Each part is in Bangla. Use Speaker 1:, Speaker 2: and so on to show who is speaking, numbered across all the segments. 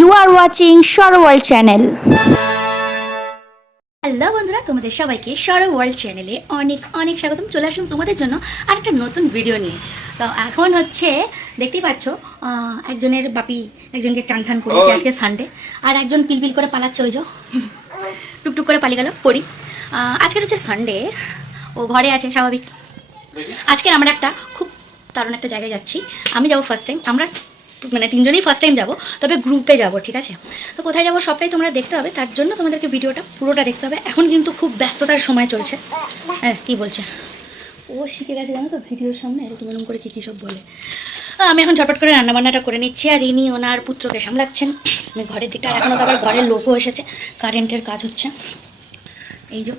Speaker 1: You are watching Shore World channel.
Speaker 2: Hello বন্ধুরা তোমাদের সবাইকে সর ওয়ার্ল্ড চ্যানেলে অনেক অনেক স্বাগতম। চলে আসলাম তোমাদের জন্য আর একটা নতুন ভিডিও নিয়ে। তো এখন হচ্ছে দেখতেই পাচ্ছ একজনের বাপি একজনকে চান টান করেছে আজকে সানডে আর একজন পিলপিল করে পালাচ্ছে ওই যে। টুকটুক করে পালিয়ে গেল পড়ি। আজকের হচ্ছে সানডে ও ঘরে আছে স্বাভাবিক। আজকের আমরা একটা খুব দারুণ একটা জায়গায় যাচ্ছি। আমি যাব ফার্স্ট টাইম আমরা মানে তিনজনেই ফার্স্ট টাইম যাবো তবে গ্রুপে যাব ঠিক আছে তো কোথায় যাবো সবটাই তোমরা দেখতে হবে তার জন্য তোমাদেরকে ভিডিওটা পুরোটা দেখতে হবে এখন কিন্তু খুব ব্যস্ততার সময় চলছে হ্যাঁ কী বলছে ও শিখে গেছে জানো তো ভিডিওর সামনে এরকম এরকম করে কী কী সব বলে আহ, আমি এখন ঝটপট করে রান্নাবান্নাটা করে নিচ্ছি আর ইনি ওনার পুত্রকে সামলাচ্ছেন আমি ঘরের দিকটা আর এখনও তো আবার ঘরের লোকও এসেছে কারেন্টের কাজ হচ্ছে এই যে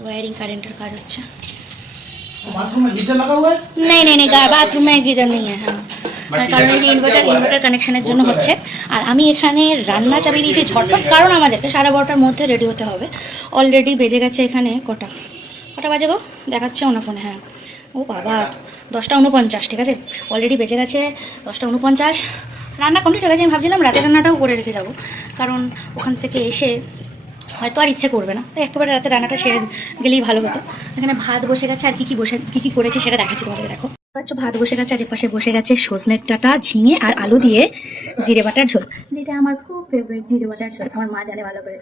Speaker 2: ওয়ারিং কারেন্টের কাজ হচ্ছে
Speaker 3: बाथरूम में गीजर लगा हुआ है
Speaker 2: नहीं नहीं नहीं বাথরুম में গিজার নেই হ্যাঁ হ্যাঁ, কারণ এই যে ইনভার্টার ইনভার্টার কানেকশনের জন্য হচ্ছে। আর আমি এখানে রান্না চাপিয়ে দিয়েছি ঝটপট কারণ আমাদেরকে সাড়ে বারোটার মধ্যে রেডি হতে হবে। অলরেডি বেজে গেছে এখানে কটা? কটা বাজে গো? দেখাচ্ছে ওনা ফোনে হ্যাঁ। ও বাবা দশটা উনপঞ্চাশ ঠিক আছে? অলরেডি বেজে গেছে দশটা উনপঞ্চাশ। রান্না কমপ্লিট হয়ে গেছে আমি ভাবছিলাম রাতের রান্নাটাও করে রেখে যাব। কারণ ওখান থেকে এসে হয়তো আর ইচ্ছে করবে না। তো একেবারে রাতে রান্নাটা সেরে গেলেই ভালো হতো। এখানে ভাত বসে গেছে আর কি কি বসে কি কি করেছে সেটা দেখাচ্ছি তোমাদের দেখো। পাচ্ছ ভাত বসে গেছে আর বসে গেছে সজনের ডাঁটা, ঝিঙে আর আলু দিয়ে জিরে বাটার ঝোল, যেটা আমার খুব ফেভারিট জিরে বাটার ঝোল, আমার মা জানে ভালো করে।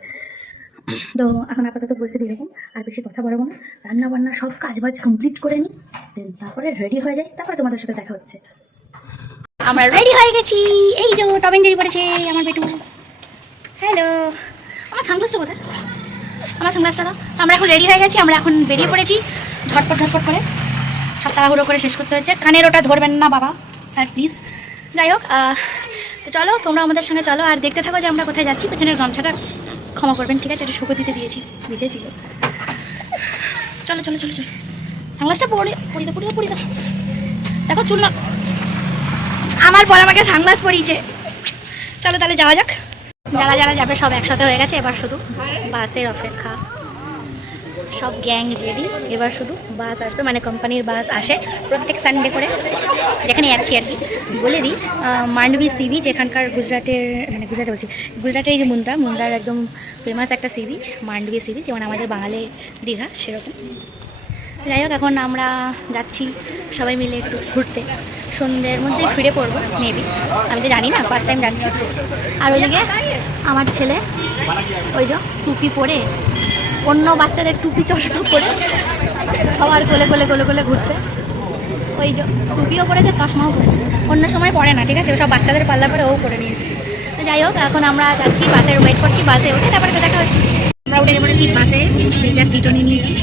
Speaker 2: তো এখন আপাতত পরিস্থিতি এরকম আর বেশি কথা বলব না। রান্না বান্না সব কাজ বাজ কমপ্লিট করে নিই, Then তারপরে রেডি হয়ে যাই, তারপরে তোমাদের সাথে দেখা হচ্ছে। আমরা রেডি হয়ে গেছি, এই যে টমেন জেরি পড়েছে, আমার বেটু। হ্যালো আমার সানগ্লাসটা কোথায়? আমার সানগ্লাসটা দাও। আমরা এখন রেডি হয়ে গেছি, আমরা এখন বেরিয়ে পড়েছি, ঝটপট ঝটপট করে। সব তাড়াহুড়ো করে শেষ করতে হচ্ছে কানের ওটা ধরবেন না বাবা। স্যার প্লিজ যাই হোক তো চলো, তোমরা আমাদের সঙ্গে চলো। আর দেখতে থাকো যে আমরা কোথায় যাচ্ছি। পেছনের গামছাটা ক্ষমা করবেন, ঠিক আছে? এটা শুকো দিতে দিয়েছি ভিজেছিল চলো চলো চলো চলো। সানগ্লাসটা পরি দাও পরি দাও দেখো, চুল না আমার পর আমাকে সানগ্লাস পরিয়েছে। চলো, তাহলে যাওয়া যাক। যারা যারা যাবে, সব একসাথে হয়ে গেছে। এবার শুধু বাসের অপেক্ষা। সব গ্যাং রেডি এবার শুধু বাস আসবে মানে কোম্পানির বাস আসে প্রত্যেক সানডে করে। যেখানে যাচ্ছি আর কি। বলে দিই মান্ডবি সি বিচ এখানকার গুজরাটের মানে গুজরাটে বলছি গুজরাটের যে মুন্দ্রা মুন্দ্রার একদম ফেমাস একটা sea beach Mandvi sea beach যেমন আমাদের বাঙালি দীঘা, সেরকম। যাই হোক, এখন আমরা যাচ্ছি সবাই মিলে একটু ঘুরতে। সন্ধ্যের মধ্যে ফিরে পড়ব মেবি আমি তো জানি না ফার্স্ট টাইম যাচ্ছি। আর ওইদিকে আমার ছেলে, ওই যে টুপি পরে অন্য বাচ্চাদের টুপি চশমা পরে সবার কোলে কোলে কোলে কোলে ঘুরছে। ওই যে টুপিও পরেছে, চশমাও পরেছে। অন্য সময় পরে না, ঠিক আছে? ওসব বাচ্চাদের পাল্লা পরে ও করে নিয়েছে। যাই হোক, এখন আমরা যাচ্ছি বাসের ওয়েট করছি, বাসে উঠে তারপরে দেখা হচ্ছে। আমরা উঠে পড়েছি বাসে, তিনটা সিটও নিয়ে নিয়েছি।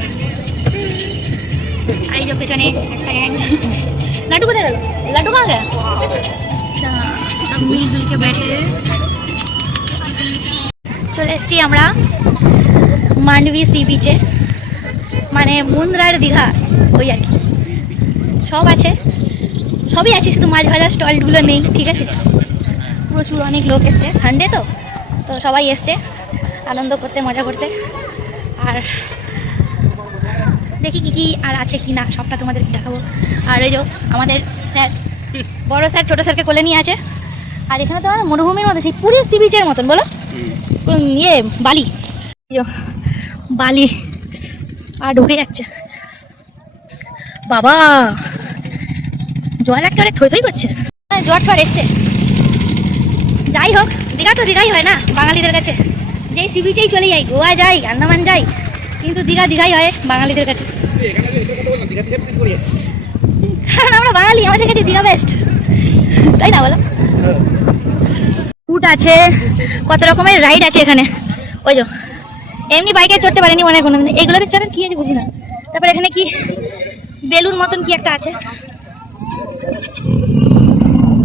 Speaker 2: আর এই যে পেছনে লাড্ডু কোথায় গেল? লাড্ডু কাহা গয়া আচ্ছা সব মিলজুল কে बैठे চলে এসছি আমরা মান্ডবী সি বিচে মানে মুন্দ্রার দীঘা ওই আর কি। সব আছে। সবই আছে শুধু মাছ ভাজার স্টলগুলো নেই ঠিক আছে? প্রচুর অনেক লোক এসছে। সানডে তো? তো সবাই এসছে আনন্দ করতে মজা করতে। আর দেখি কি কি আর আছে কি না সবটা তোমাদের দেখাবো। আর ওই যে আমাদের স্যার বড় স্যার ছোটো স্যারকে কোলে নিয়ে আছে। আর এখানে তো আমার মরুভূমির মধ্যে সেই পুরী সি বিচের মতন বলো? ইয়ে বালি। বালি আর ঢুকে যাচ্ছে। বাবা জল একেবারে থই থই করছে। হ্যাঁ, জট ফট এসছে। যাই হোক দীঘা তো দীঘাই হয় না বাঙালিদের কাছে। যেই সি বিচেই চলে যাই গোয়া যাই আন্দামান যাই কিন্তু দীঘা দীঘাই হয় বাঙালিদের কাছে। কারণ আমরা বাঙালি আমাদের কাছে দীঘা বেস্ট তাই না বলো? ফুট আছে কত রকমের রাইড আছে এখানে। ওই যে এমনি বাইকে চড়তে পারেনি মনে কোনো এগুলোতে চড়েন কি আছে বুঝি না। তারপর এখানে কি বেলুন মতন কি একটা আছে?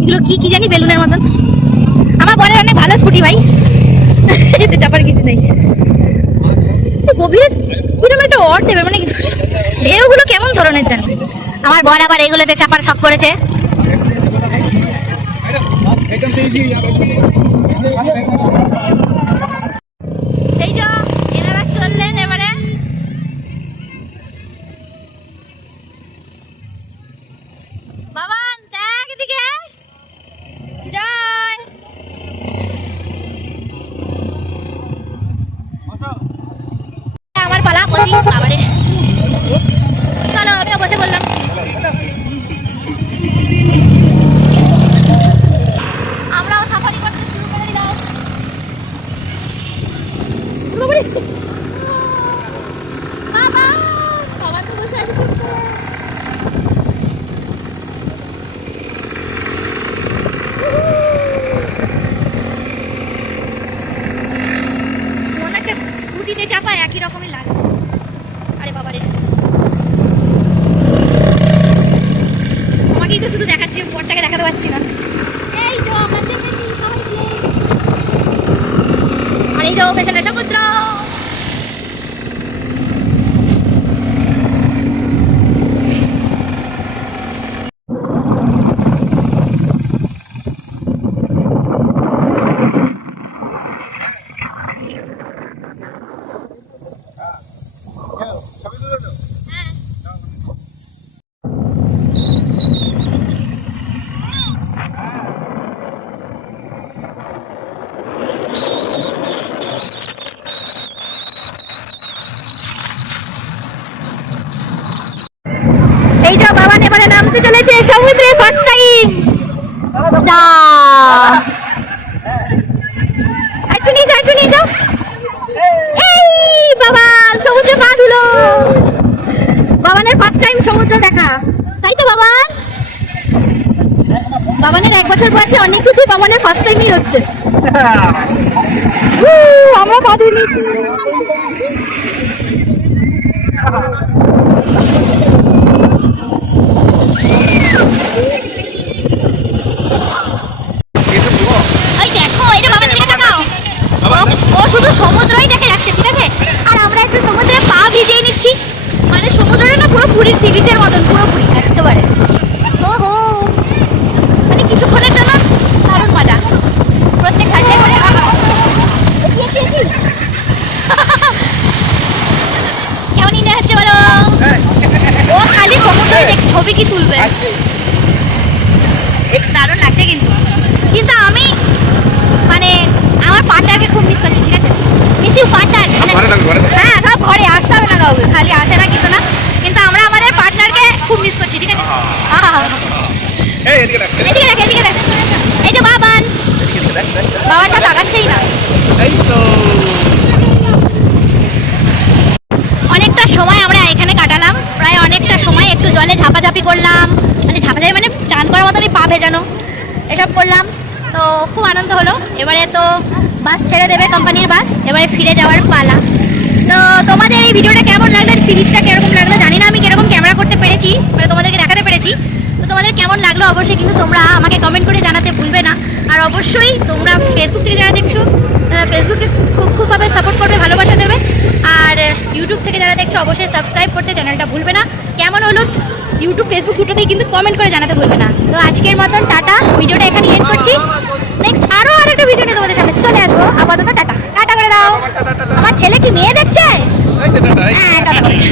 Speaker 2: এগুলো কি কি জানি বেলুনের মতন। আমার বরের অনেক ভালো স্কুটি ভাই। এতে চাপার কিছু নেই। গভীর কীরকম একটা অড দেবে মানে ঢেউগুলো কেমন ধরনের জানি। আমার বর আবার এগুলোতে চাপার শখ করেছে এই যে এনারা চললেন এবারে বাবান দেখ এদিকে জয় এসেছি বাবারে চলো আমিও বসে বললাম আমরাও সাফারি করতে শুরু করে দিলাম বাবারে। বাবা বাবা তো বসে আছে চুপ করে। মনে হচ্ছে স্কুটিতে চাপা একই রকমই লাগছে আরে বাবা রে আমাকেই তো শুধু দেখাচ্ছি পরটাকে দেখাতে পারছি না এই তো আমরা। আর এই তো পেছনে সমুদ্র হ্যাঁ এই যা বাবা এবারে নামতে চলেছে সমুদ্রে ফার্স্ট টাইম যা একটু নিয়ে যাও একটু নিয়ে যাও এই বাবা সমুদ্রে পা ধুলো বাবানের ফার্স্ট টাইম সমুদ্র দেখা। তাই তো বাবা। বাবানের এক বছর বয়সে অনেক কিছু বাবানের ফার্স্ট টাইমই হচ্ছে। আমরা ধুয়ে নিয়েছি। ও- শুধু সমুদ্রই দেখে যাচ্ছে ঠিক আছে? আর আমরা একটু সমুদ্রে পা ভিজিয়ে নিচ্ছি মানে সমুদ্রটা না পুরো পুরীর সি বিচের মতন পুরোপুরি একেবারে। ও হো মানে কিছুক্ষণের জন্য দারুণ মজা। প্রত্যেক সানডে করে এসি। কেমন ইন্ডিয়া হচ্ছে বলো? ও খালি সমুদ্রে দেখ ছবি কি তুলবে? দারুণ লাগছে কিন্তু। কিন্তু আমি মানে আমার পার্টনারকে খুব মিস করছি ঠিক আছে? মিস ইউ পার্টনার হ্যাঁ সব ঘরে আসতে হবে না কাউকে। খালি আসে না কিছু না কিন্তু আমরা আমাদের পার্টনারকে খুব মিস করছি ঠিক আছে আহা এদিকে দেখ। এদিকে দেখ এই যে বাবান। বাবানটা তাকাচ্ছেই না। অনেকটা সময় আমরা এখানে কাটালাম। প্রায় অনেকটা সময় একটু জলে ঝাপাঝাপি করলাম। মানে ঝাপাঝাপি মানে চান করার মতনই পা ভেজানো। এসব করলাম। তো খুব আনন্দ হলো। এবারে তো বাস ছেড়ে দেবে কোম্পানির বাস। এবারে ফিরে যাওয়ার পালা। তো তোমাদের এই ভিডিওটা কেমন লাগল? সিরিজটা কীরকম লাগল? জানি না আমি কীরকম ক্যামেরা করতে পেরেছি মানে তোমাদেরকে দেখাতে পেরেছি তো তোমাদের কেমন লাগল অবশ্যই কিন্তু তোমরা আমাকে কমেন্ট করে জানাতে ভুলবে না আর অবশ্যই তোমরা ফেসবুক থেকে যারা দেখছ তারা ফেসবুকে খুব খুবভাবে সাপোর্ট করবে ভালোবাসা দেবে। আর ইউটিউব থেকে যারা দেখছ অবশ্যই সাবস্ক্রাইব করতে চ্যানেলটা ভুলবে না। কেমন হলো ইউটিউব ফেসবুক দুটোতেই কিন্তু কমেন্ট করে জানাতে ভুলবে না। তো আজকের মতন টাটা। ভিডিওটা এখানে এন্ড করছি। নেক্সট আরও আরেকটা ভিডিও নিয়ে তোমাদের সামনে চলে আসব। আপাতত টাটা। টাটা করে দাও। আমার ছেলে কি মেয়ে দেখছে? হ্যাঁ টাটা করেছে।